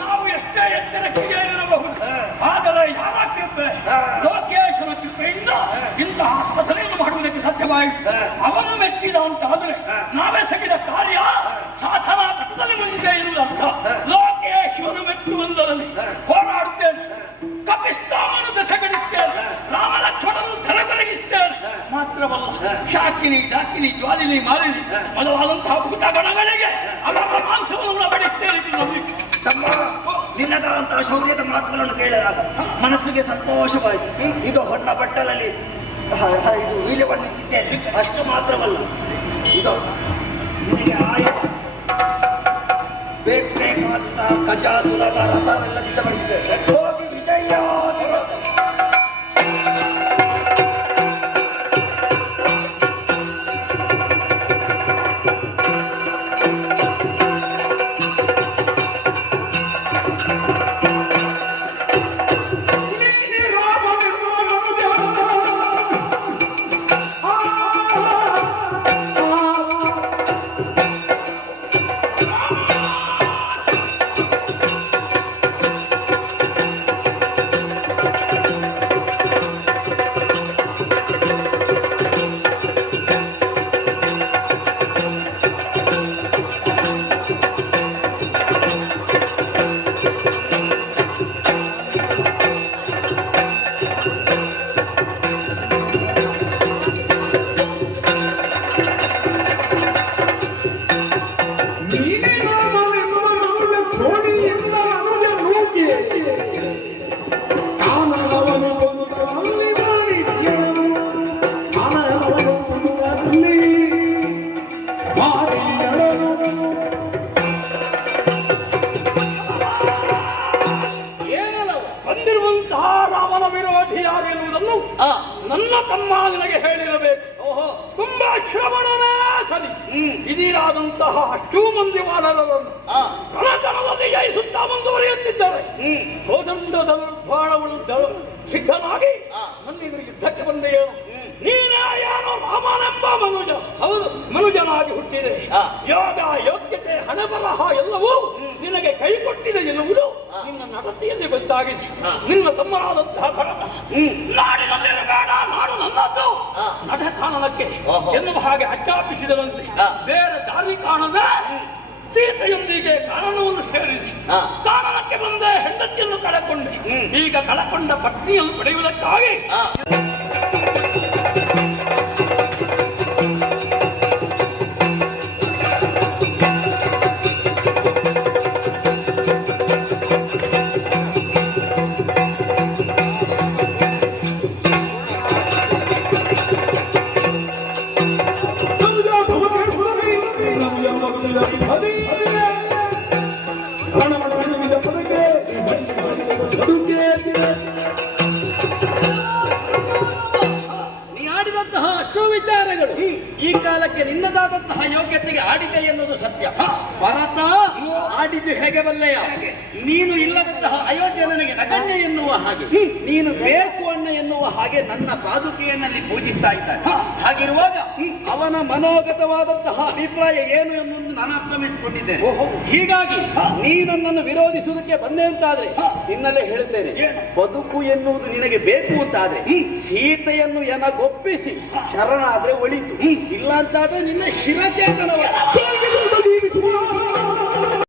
ನಾವು ಎಷ್ಟೇ ಎತ್ತರಕ್ಕೆ ಏರಿರಬಹುದು, ಆದರೆ ಯಾರ ಕೃಪೆ, ಲೋಕೇಶ್ವರ ಕೃಪೆಯಿಂದ ಇಂತಹ ಆಸ್ಪತ್ರೆಯನ್ನು ಮಾಡುವುದಕ್ಕೆ ಸಾಧ್ಯವಾಯಿತು. ಅವನು ಮೆಚ್ಚಿದ ಅಂತ ಆದರೆ ನಾವೇ ಸಗಿದ ಕಾರ್ಯ ಸಾಧನಾ ಪಥದಲ್ಲಿ ಬಂದಿದೆ ಎನ್ನುವುದು ಅರ್ಥ. ಲೋಕೇಶ್ವರ ಮೆಚ್ಚುವಂದರಲ್ಲಿ ಹೋರಾಡುತ್ತೇನೆ, ಕಪಿಸ್ತಾಮನು ದಶಗಡಿಸ್ತೇನೆ, ರಾಮ ಲಕ್ಷ್ಮಣನು ಧರಗೊರಗಿಸ್ತೇನೆ. ಮಾತ್ರವಲ್ಲ, ಶಾಕಿನಿ ಡಾಕಿನಿ ಜ್ವಾಲಿನಿ ಮಾಲಿನಿ ಮೊದಲಾದಂತಹ ಭೂತಗಣಗಳಿಗೆ ಅವರ ಮಾಂಸವನ್ನು ಬಡಿಸ್ತೇನೆ. ತಮ್ಮ ನಿನ್ನದಾದಂತಹ ಶೌರ್ಯದ ಮಾತುಗಳನ್ನು ಕೇಳಿದಾಗ ಮನಸ್ಸಿಗೆ ಸಂತೋಷವಾಯಿತು. ಇದು ಹೊನ್ನ ಬಟ್ಟಲಲ್ಲಿ ಇದು ವೀರ್ಯವನ್ನಿದ್ದೇನೆ. ಅಷ್ಟು ಮಾತ್ರವಲ್ಲ, ಇದು ನಿನಗೆ ಆಯುಧ ಬೇಕಾದಂತ ಕಜಾದುರದ ರಥವೆಲ್ಲ ಸಿದ್ಧಪಡಿಸಿದ್ದೇವೆ. ಹೋಗಿ ವಿಜಯ. ನನ್ನ ತಮ್ಮ ನಿನಗೆ ಹೇಳಿರಬೇಕು. ತುಂಬಾ ಶ್ರವಣನೇ ಸರಿ. ಇದೀರಾದಂತಹ ಅಷ್ಟೂ ಮಂದಿ ವಾನರರನ್ನು ರಣಕಣದಲ್ಲಿ ಜಯಿಸುತ್ತಾ ಮುಂದುವರಿಯುತ್ತಿದ್ದಾರೆ. ಸಿದ್ಧನಾಗಿ ನನ್ನ ಎದುರಿಗೆ ಯುದ್ಧಕ್ಕೆ ಬಂದೆಯೇನು? ನೀನೇ ಏನೋ ರಾಮನೆಂಬ ಮನುಜ. ಹೌದು, ಮನುಜನಾಗಿ ಹುಟ್ಟಿದೆ. ಯೋಗ ಯೋಗ್ಯತೆ ಹಣಬರಹ ಎಲ್ಲವೂ ನಿನಗೆ ಕೈ ಕೊಟ್ಟಿದೆ ಎನ್ನುವುದು ನಿನ್ನ ನಡತೆಯಲ್ಲಿ ಗೊತ್ತಾಗಿದೆ. ನಿನ್ನ ತಮ್ಮನಾದಂತಹ ಭರತ ನಾಡಿನಲ್ಲಿರಬೇಡ, ನಾಡು ನನ್ನದ್ದು, ನಡಕಾನನಕ್ಕೆ ಎನ್ನುವ ಹಾಗೆ ಆಜ್ಞಾಪಿಸಿದರಂತೆ. ಬೇರೆ ದಾರಿ ಕಾಣದೆ ಸೀತೆಯೊಂದಿಗೆ ಕಾನನವನ್ನು ಸೇರಿದೆ. ಕಾನನಕ್ಕೆ ಬಂದೆ, ಹೆಂಡತಿಯನ್ನು ಕಳಕೊಂಡೆ. ಈಗ ಕಳಕೊಂಡ ಪತ್ನಿಯನ್ನು ಪಡೆಯುವುದಕ್ಕಾಗಿ ಈ ಕಾಲಕ್ಕೆ ನಿನ್ನದಾದಂತಹ ಯೋಗ್ಯತೆಗೆ ಆಡಿದೆ ಎನ್ನುವುದು ಸತ್ಯ. ಭರತ ಆಡಿದ್ದು ಹೇಗೆ ಬಲ್ಲೆಯ? ನೀನು ಇಲ್ಲದಂತಹ ಅಯೋಧ್ಯೆ ನನಗೆ ನಗಣ್ಯ ಎನ್ನುವ ಹಾಗೆ, ನೀನು ಬೇಕು ಅಣ್ಣ ಎನ್ನುವ ಹಾಗೆ ನನ್ನ ಪಾದುಕೆಯನ್ನಲ್ಲಿ ಪೂಜಿಸ್ತಾ ಇದ್ದಾನೆ. ಹಾಗಿರುವಾಗ ಅವನ ಮನೋಗತವಾದಂತಹ ಅಭಿಪ್ರಾಯ ಏನು ಎನ್ನುವುದು ನಾನು ಅರ್ಥಮಿಸಿಕೊಂಡಿದ್ದೇನೆ. ಹೀಗಾಗಿ ನೀ ನನ್ನನ್ನು ವಿರೋಧಿಸುವುದಕ್ಕೆ ಬಂದೆ ಅಂತಾದ್ರೆ ನಿನ್ನಲ್ಲೇ ಹೇಳ್ತೇನೆ, ಬದುಕು ಎನ್ನುವುದು ನಿನಗೆ ಬೇಕು ಅಂತಾದ್ರೆ ಸೀತೆಯನ್ನು ಎನಗೊಪ್ಪಿಸಿ ಶರಣಾದ್ರೆ ಒಳಿತು, ಇಲ್ಲ ಅಂತಾದ್ರೆ ನಿನ್ನ ಶಿರಚೇತನವ